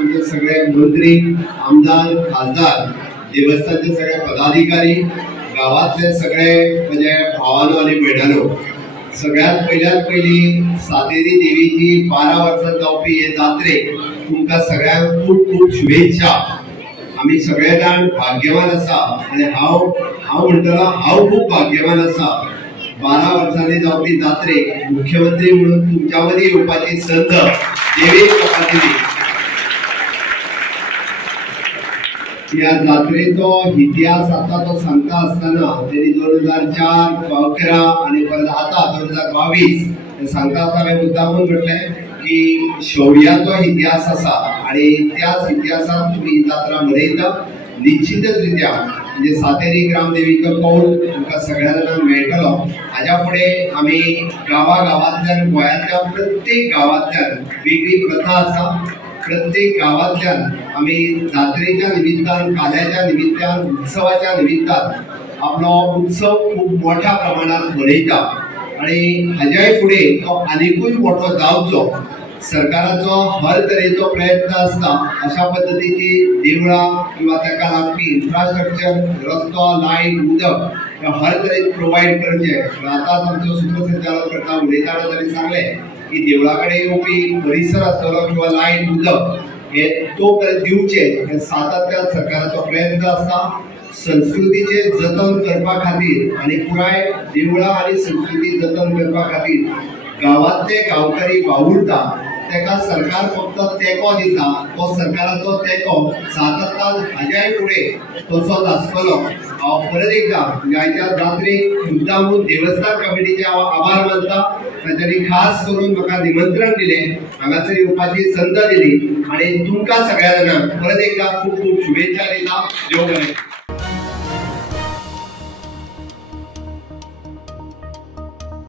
आमचे सगळे मंत्री, आमदार, खासदार, देवस्थानचे सगळे पदाधिकारी, गावातले सगळे म्हणजे भावानो आणि भयणानो, सगळ्यात पहिली सातेरी देवीची 12 वर्सां जावपी हे जात्रेक तुमकां सगळ्यांक खूप खूप शुभेच्छा। आम्ही सगळे जाण भाग्यवान आसा आणि हांव म्हणटलो हांव खूप भाग्यवान आसा। 12 वर्सांनी जावपी जात्रेक मुख्यमंत्री म्हणून तुमच्या मदीं येवपाची संद देवीन म्हाका दिली। या जात्रेचो इतिहास आता तो सांगता आसतना तेणी 2004, 2011 आणि परत आता 2022 सांगता आसतना मुद्दामून म्हटलें की शौर्याचो इतिहास आसा आणि त्याच इतिहासात तुम्ही ही जात्रा मनयता। निश्चितच रित्या म्हणजे सातेरी ग्रामदेवीचो कौल तुमकां सगळ्या जाणांक मेळटलो। हाच्या फुडें आमी गांवांतल्यान गोंयांतल्या प्रत्येक गांवांतल्यान वेगळी प्रथा आसा। प्रत्येक गांवांतल्यान आमी जात्रेच्या निमित्तान, काल्याच्या निमित्तान, उत्सवाच्या निमित्तान आपलो उत्सव खूप मोठ्या प्रमाणात मनयता आणि हाच्याय फुडें तो आनिकूय मोठो जावचो सरकाराचो हर तरेचो प्रयत्न आसता। अशा पद्धतीची देवळां किंवा ताका लागपी इन्फ्रास्ट्रक्चर, रस्तो, लायट, उदक हर तरेन प्रोवायड करचे। आतांच आमचो सूत्रसंचालन करता उलयताना ताणें सांगलें की देवळा कडेन येवपी परिसर आसतलो किंवा लायट, उदक हे तो पर्यंत दिवचे हे सातत्यान सरकाराचो प्रयत्न आसा। संस्कृतीचे जतन करपा खातीर आणि पुराय देवळां आणि संस्कृती जतन करपा खातीर गांवांतले गांवकारी वावुरता तेका सरकार फक्त तेंको दिता। तो सरकाराचो तेंको सातत्यान हाच्याय फुडें तसोच आसतलो। हांव परत एकदा ह्या जात्रेक मुद्दामून देवस्थान कमिटीचे हांव आभार मानता। तांच्यांनी खास करून म्हाका निमंत्रण दिलें, हांगासर येवपाची संद दिली आणि तुमकां सगळ्या जाणांक परत एकदा खूप खूप शुभेच्छा दिता। देव बरें।